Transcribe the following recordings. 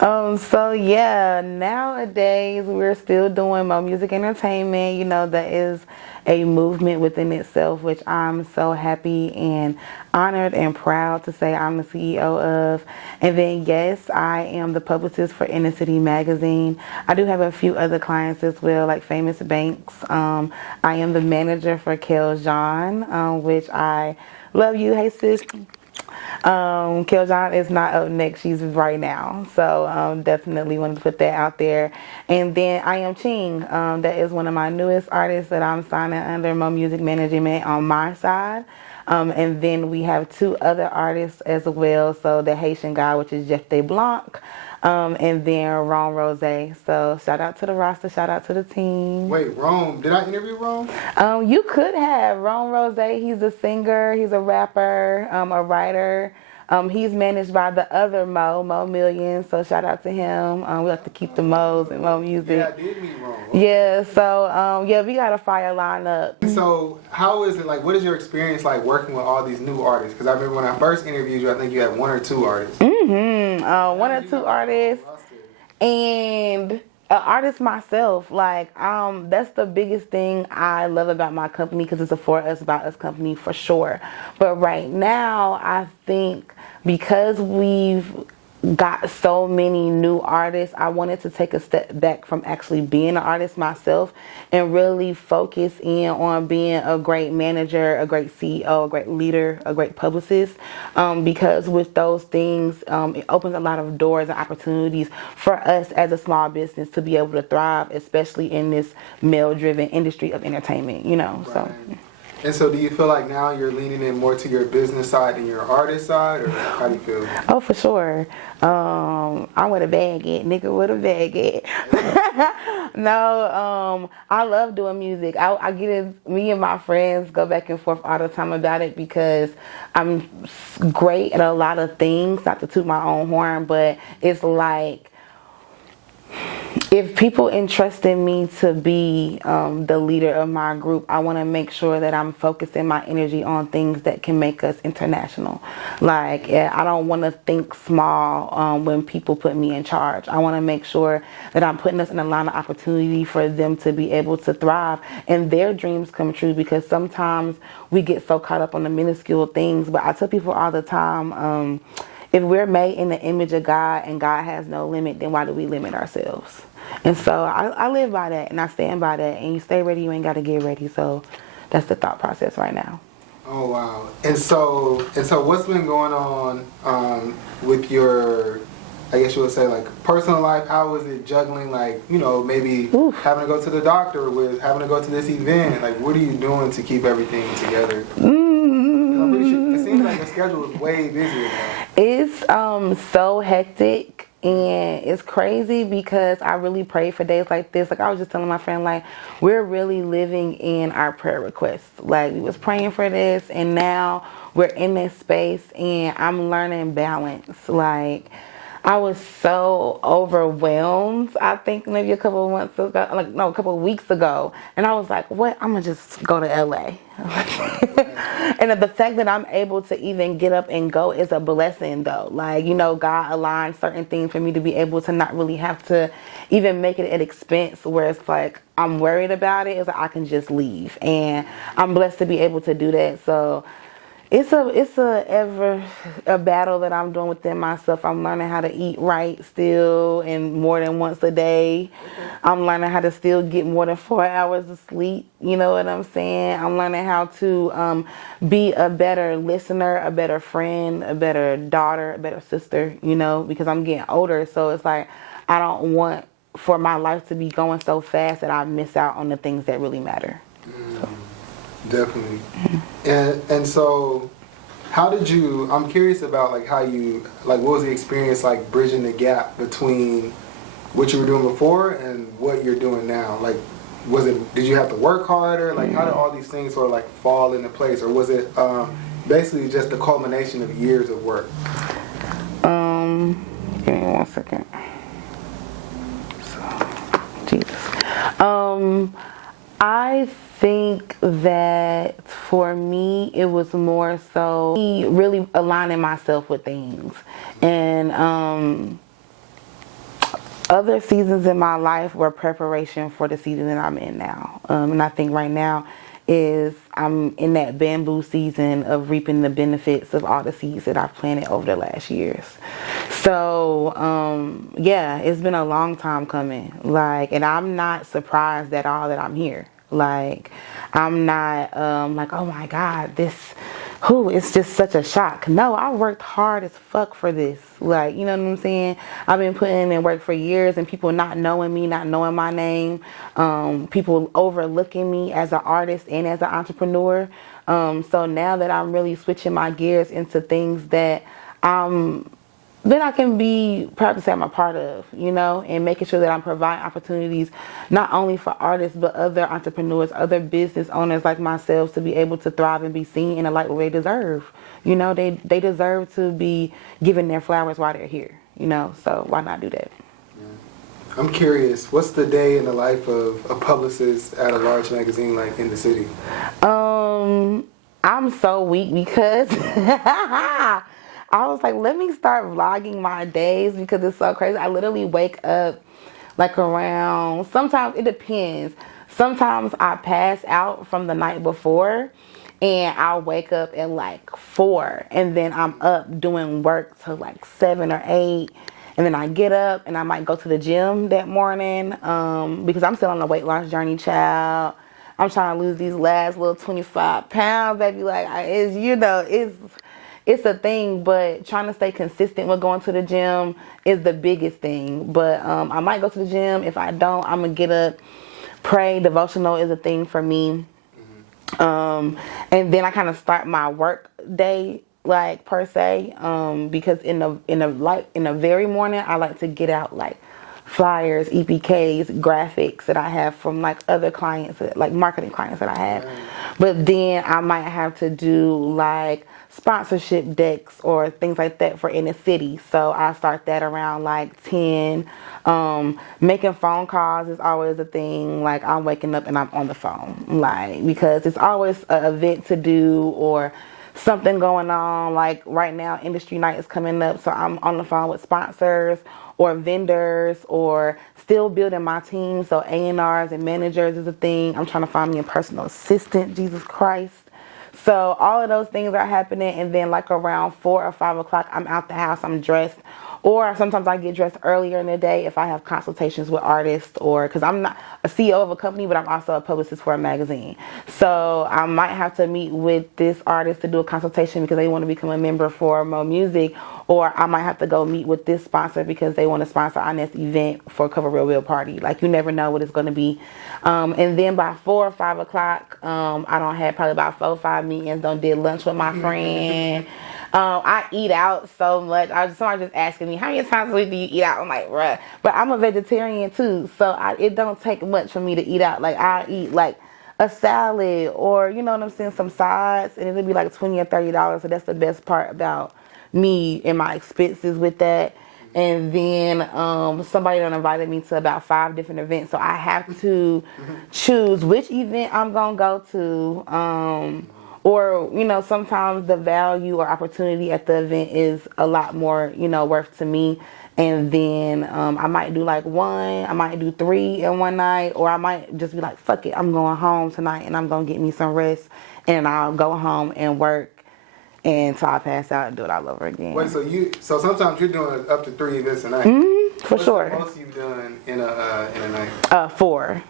So yeah, nowadays we're still doing more music entertainment. That is a movement within itself, which I'm so happy and honored and proud to say I'm the CEO of. And then yes, I am the publicist for Inner City Magazine. I do have a few other clients as well, like Famous Banks. I am the manager for Kel John, which I love you. Hey sis. Kiljan is not up next. She's right now. So definitely wanted to put that out there. And then I am Ching. That is one of my newest artists that I'm signing under Mo Music Management on my side. And then we have two other artists as well. So the Haitian guy, which is Jeff De Blanc. And then Ron Rose. So shout out to the roster, shout out to the team. Wait, Rome, did I interview Rome? You could have Ron Rose. He's a singer, he's a rapper, a writer. He's managed by the other Mo Millions, so shout out to him. We like to keep the Mo's and Mo music. Yeah, I did meet Rome. Yeah, so yeah, we got a fire lineup. So how is it, like, what is your experience like working with all these new artists? Because I remember when I first interviewed you, I think you had one or two artists. One or two artists, and an artist myself. Like, that's the biggest thing I love about my company, because it's a for us, about us company for sure. But right now, I think because we've got so many new artists, I wanted to take a step back from actually being an artist myself and really focus in on being a great manager, a great CEO, a great leader, a great publicist, because with those things, it opens a lot of doors and opportunities for us as a small business to be able to thrive, especially in this male-driven industry of entertainment, Right. So. And so do you feel like now you're leaning in more to your business side than your artist side, or how do you feel? Oh, for sure. I'm with a bag at, nigga with a bag at. No, I love doing music. I get it, me and my friends go back and forth all the time about it, because I'm great at a lot of things, not to toot my own horn, but it's like, if people entrusted me to be the leader of my group, I want to make sure that I'm focusing my energy on things that can make us international. Like, I don't want to think small when people put me in charge. I want to make sure that I'm putting us in a line of opportunity for them to be able to thrive and their dreams come true, because sometimes we get so caught up on the minuscule things. But I tell people all the time, if we're made in the image of God and God has no limit, then why do we limit ourselves? And so I live by that, and I stand by that. And you stay ready, you ain't got to get ready. So that's the thought process right now. Oh, wow. And so what's been going on with your, I guess you would say, like, personal life? How is it juggling, like, maybe having to go to the doctor with having to go to this event? Like, what are you doing to keep everything together? I'm pretty sure, it seems like the schedule is way busier now. It's so hectic, and it's crazy because I really pray for days like this. Like, I was just telling my friend, like, we're really living in our prayer requests. Like, we was praying for this, and now we're in this space, and I'm learning balance. Like, I was so overwhelmed, I think maybe a couple of months ago, a couple of weeks ago. And I was like, what? I'm going to just go to LA. And the fact that I'm able to even get up and go is a blessing, though. Like, God aligned certain things for me to be able to not really have to even make it an expense where it's like I'm worried about it. It's like I can just leave. And I'm blessed to be able to do that. So it's a battle that I'm doing within myself. I'm learning how to eat right still, and more than once a day. I'm learning how to still get more than 4 hours of sleep. You know what I'm saying? I'm learning how to be a better listener, a better friend, a better daughter, a better sister, because I'm getting older. So it's like, I don't want for my life to be going so fast that I miss out on the things that really matter. So. Definitely. And so I'm curious about, like, how you, like, what was the experience like bridging the gap between what you were doing before and what you're doing now? Like, did you have to work harder? Like, how did all these things sort of like fall into place? Or was it basically just the culmination of years of work? Give me 1 second. Jesus. I think that for me, it was more so really aligning myself with things. And Other seasons in my life were preparation for the season that I'm in now. And I think right now is I'm in that bamboo season of reaping the benefits of all the seeds that I've planted over the last years. So, yeah, it's been a long time coming. Like, and I'm not surprised at all that I'm here. Like, I'm not like, oh my God, it's just such a shock. No, I worked hard as fuck for this. Like, you know what I'm saying? I've been putting in work for years, and people not knowing me, not knowing my name, people overlooking me as an artist and as an entrepreneur. So now that I'm really switching my gears into things that then I can be proud to say I'm a part of, you know, and making sure that I'm providing opportunities not only for artists, but other entrepreneurs, other business owners like myself to be able to thrive and be seen in the light they deserve. You know, they deserve to be given their flowers while they're here, you know, so why not do that? I'm curious, what's the day in the life of a publicist at a large magazine like in the city? I'm so weak because I was like, let me start vlogging my days because it's so crazy. I literally wake up like around, sometimes it depends. Sometimes I pass out from the night before and I'll wake up at like 4 and then I'm up doing work till like 7 or 8. And then I get up and I might go to the gym that morning because I'm still on the weight loss journey, child. I'm trying to lose these last little 25 pounds, baby. Like, it's a thing, but trying to stay consistent with going to the gym is the biggest thing. But I might go to the gym. If I don't, I'm going to get up, pray. Devotional is a thing for me. And then I kind of start my work day, like, per se, because in the very morning, I like to get out, like, flyers, EPKs, graphics that I have from like other clients, like marketing clients that I have. But then I might have to do like sponsorship decks or things like that for in the city. So I start that around like 10. Making phone calls is always a thing. Like I'm waking up and I'm on the phone, like, because it's always an event to do or something going on. Like right now, industry night is coming up, so I'm on the phone with sponsors or vendors or still building my team. So A&Rs and managers is a thing. I'm trying to find me a personal assistant, Jesus Christ. So all of those things are happening, and then like around 4 or 5 o'clock, I'm out the house, I'm dressed. Or sometimes I get dressed earlier in the day if I have consultations with artists, or because I'm not a CEO of a company, but I'm also a publicist for a magazine. So I might have to meet with this artist to do a consultation because they want to become a member for Mo Music, or I might have to go meet with this sponsor because they want to sponsor our next event for Cover Real Real Party. Like, you never know what it's going to be. And then by 4 or 5 o'clock, I don't have probably about 4 or 5 meetings. Don't did lunch with my friend. I eat out so much. Somebody just asking me, how many times a week do you eat out? I'm like, bruh. But I'm a vegetarian too, so it don't take much for me to eat out. Like, I eat like a salad or, you know what I'm saying, some sides, and it'll be like $20 or $30. So that's the best part about me and my expenses with that. And then somebody done invited me to about 5 different events, so I have to choose which event I'm gonna go to. Or, you know, sometimes the value or opportunity at the event is a lot more, you know, worth to me. And then I might do like 1, I might do 3 in one night, or I might just be like, fuck it, I'm going home tonight and I'm going to get me some rest. And I'll go home and work until I pass out and do it all over again. Wait, so sometimes you're doing up to 3 events a night? For sure. What's the most you've done in a night? 4.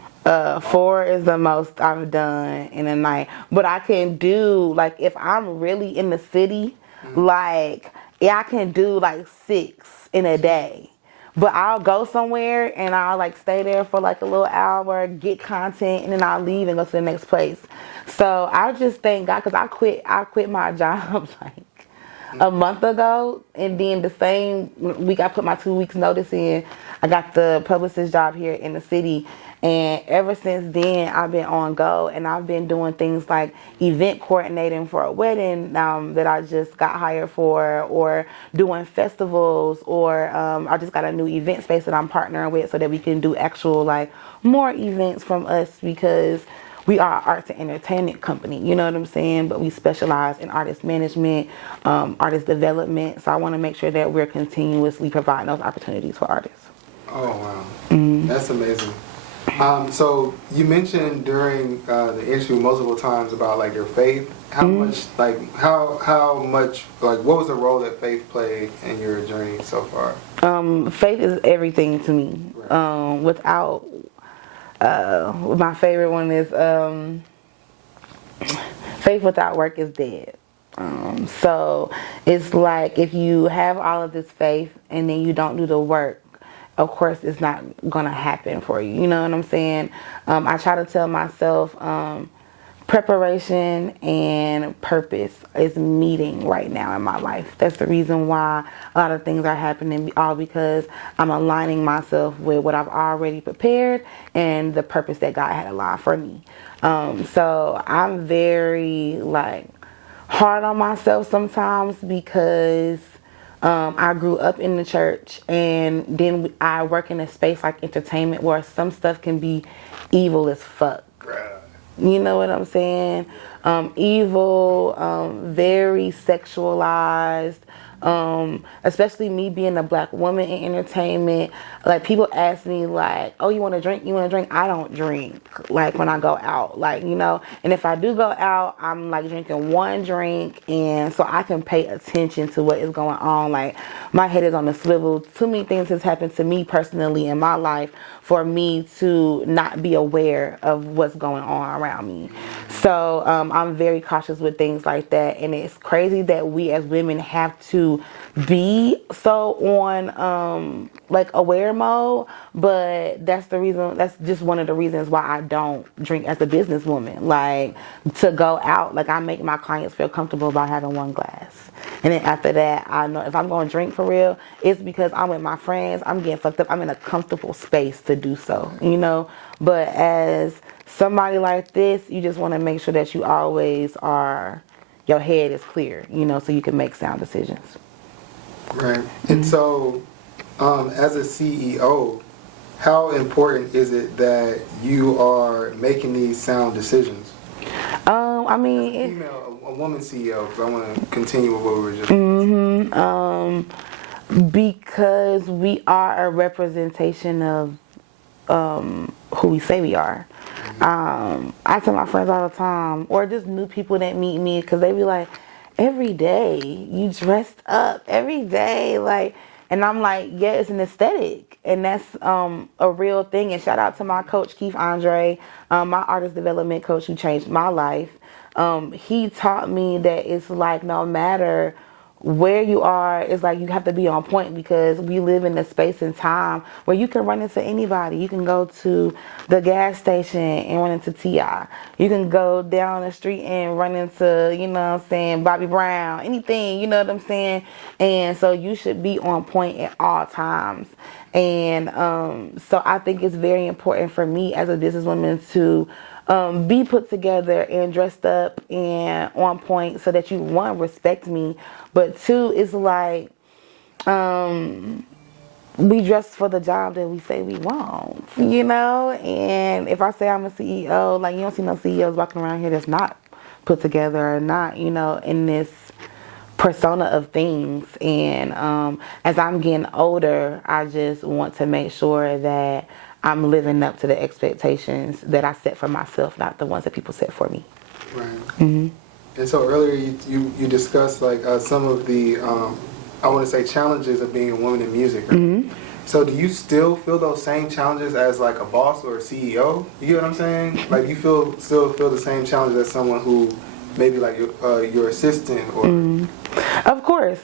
4 is the most I've done in a night. But I can do, like, if I'm really in the city, like, yeah, I can do like 6 in a day. But I'll go somewhere and I'll like stay there for like a little hour, get content, and then I'll leave and go to the next place. So I just thank God, because I quit my job like a month ago, and then the same week I put my 2 weeks notice in, I got the publicist job here in the city. And ever since then, I've been on go, and I've been doing things like event coordinating for a wedding that I just got hired for, or doing festivals, or I just got a new event space that I'm partnering with so that we can do actual, like, more events from us, because we are an arts and entertainment company, you know what I'm saying? But we specialize in artist management, artist development. So I want to make sure that we're continuously providing those opportunities for artists. Oh wow, that's amazing. So you mentioned during the interview multiple times about like your faith. How much like how much like what was the role that faith played in your journey so far? Faith is everything to me. Right. Without my favorite one is faith without work is dead. So it's like if you have all of this faith and then you don't do the work, of course it's not gonna happen for you. You know what I'm saying? I try to tell myself preparation and purpose is meeting right now in my life. That's the reason why a lot of things are happening, all because I'm aligning myself with what I've already prepared and the purpose that God had aligned for me. So I'm very like hard on myself sometimes because I grew up in the church, and then I work in a space like entertainment where some stuff can be evil as fuck. You know what I'm saying? Evil, very sexualized. Especially me being a black woman in entertainment. Like people ask me like, "Oh, you want to drink? You want to drink?" I don't drink. Like when I go out, like you know. And if I do go out, I'm like drinking one drink, and so I can pay attention to what is going on. Like my head is on the swivel. Too many things has happened to me personally in my life for me to not be aware of what's going on around me. So I'm very cautious with things like that, and it's crazy that we as women have to be so on like aware mode, but that's the reason. That's just one of the reasons why I don't drink as a businesswoman. Like to go out, like I make my clients feel comfortable about having one glass, and then after that, I know if I'm going to drink for real, it's because I'm with my friends. I'm getting fucked up. I'm in a comfortable space to do so, you know. But as somebody like this, you just want to make sure that you always are, your head is clear, you know, so you can make sound decisions. Right. And so, as a CEO, how important is it that you are making these sound decisions? I mean, As a female, a woman CEO, because I want to continue with what we were just. because we are a representation of who we say we are. I tell my friends all the time, or just new people that meet me, because they be like, every day you dressed up, every day, like, and I'm like, yeah, it's an aesthetic, and that's a real thing. And shout out to my coach Keith Andre, my artist development coach who changed my life. He taught me that it's like no matter where you are, it's like you have to be on point, because we live in a space and time where you can run into anybody. You can go to the gas station and run into T.I. You can go down the street and run into, you know what I'm saying, Bobby Brown, anything, you know what I'm saying? And so you should be on point at all times. And so I think it's very important for me as a businesswoman to be put together and dressed up and on point so that you, one, respect me, but two, it's like we dress for the job that we say we want, you know? And if I say I'm a CEO, like you don't see no CEOs walking around here that's not put together or not, you know, in this persona of things. And as I'm getting older, I just want to make sure that I'm living up to the expectations that I set for myself, not the ones that people set for me. Right. And so earlier you discussed like some of the I want to say challenges of being a woman in music. Right? So do you still feel those same challenges as like a boss or a CEO? You get what I'm saying? Like you still feel the same challenges as someone who maybe like your assistant or. Of course,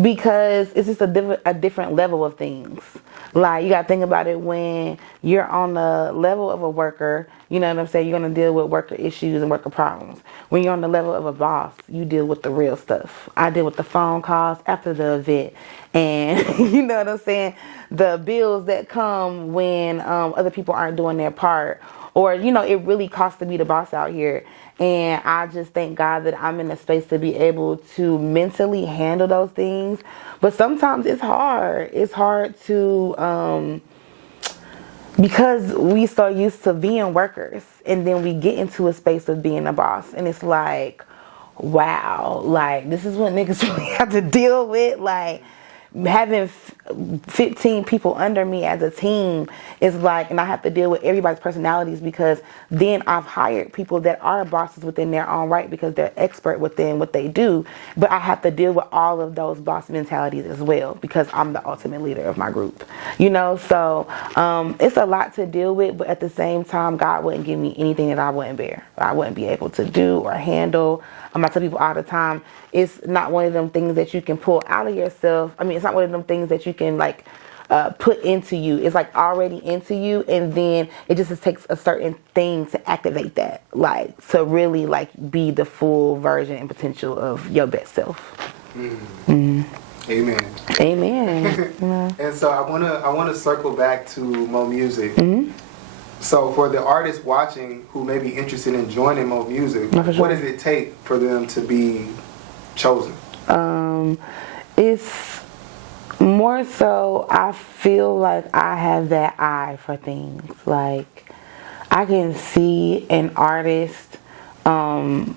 because it's just a different level of things. Like, you got to think about it when you're on the level of a worker, you know what I'm saying? You're going to deal with worker issues and worker problems. When you're on the level of a boss, you deal with the real stuff. I deal with the phone calls after the event. And, you know what I'm saying? The bills that come when other people aren't doing their part. Or, you know, it really costs to be the boss out here. And I just thank God that I'm in a space to be able to mentally handle those things. But sometimes it's hard. It's hard to, because we so used to being workers, and then we get into a space of being a boss. And it's like, wow, like, this is what niggas really have to deal with. Like, having 15 people under me as a team is like, and I have to deal with everybody's personalities, because then I've hired people that are bosses within their own right because they're expert within what they do. But I have to deal with all of those boss mentalities as well, because I'm the ultimate leader of my group, so it's a lot to deal with. But at the same time, God wouldn't give me anything that I wouldn't bear, I wouldn't be able to do or handle. I tell people all the time, it's not one of them things that you can pull out of yourself. It's not one of them things that you can put into you. It's like already into you, and then it just takes a certain thing to activate that, to really be the full version and potential of your best self. Amen. Amen. And so I wanna circle back to Mo Music. So for the artists watching who may be interested in joining Mo Music, sure. What does it take for them to be chosen? It's more so, I feel like I have that eye for things. Like, I can see an artist on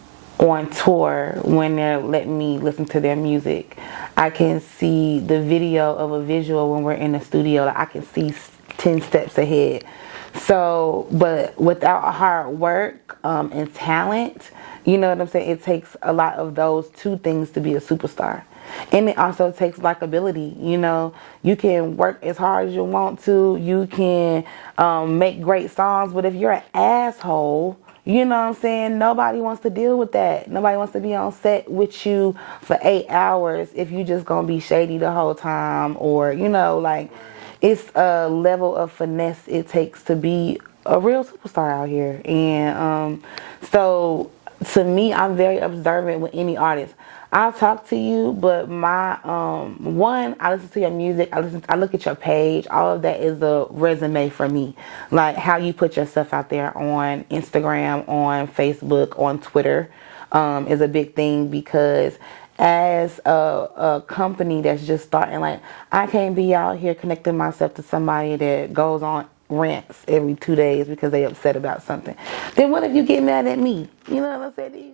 tour when they're letting me listen to their music. I can see the video of a visual when we're in the studio. I can see 10 steps ahead. So, but without hard work and talent, you know what I'm saying, it takes a lot of those two things to be a superstar. And it also takes likability. You can work as hard as you want to. You can make great songs, but if you're an asshole, you know what I'm saying, nobody wants to deal with that. Nobody wants to be on set with you for 8 hours if you just gonna be shady the whole time, or it's a level of finesse it takes to be a real superstar out here. And so to me, I'm very observant with any artist. I'll talk to you, but my I listen to your music, I look at your page. All of that is a resume for me. Like how you put yourself out there on Instagram, on Facebook, on Twitter is a big thing, because as a company that's just starting, I can't be out here connecting myself to somebody that goes on rants every 2 days because they upset about something. Then what if you get mad at me? You know what I'm saying?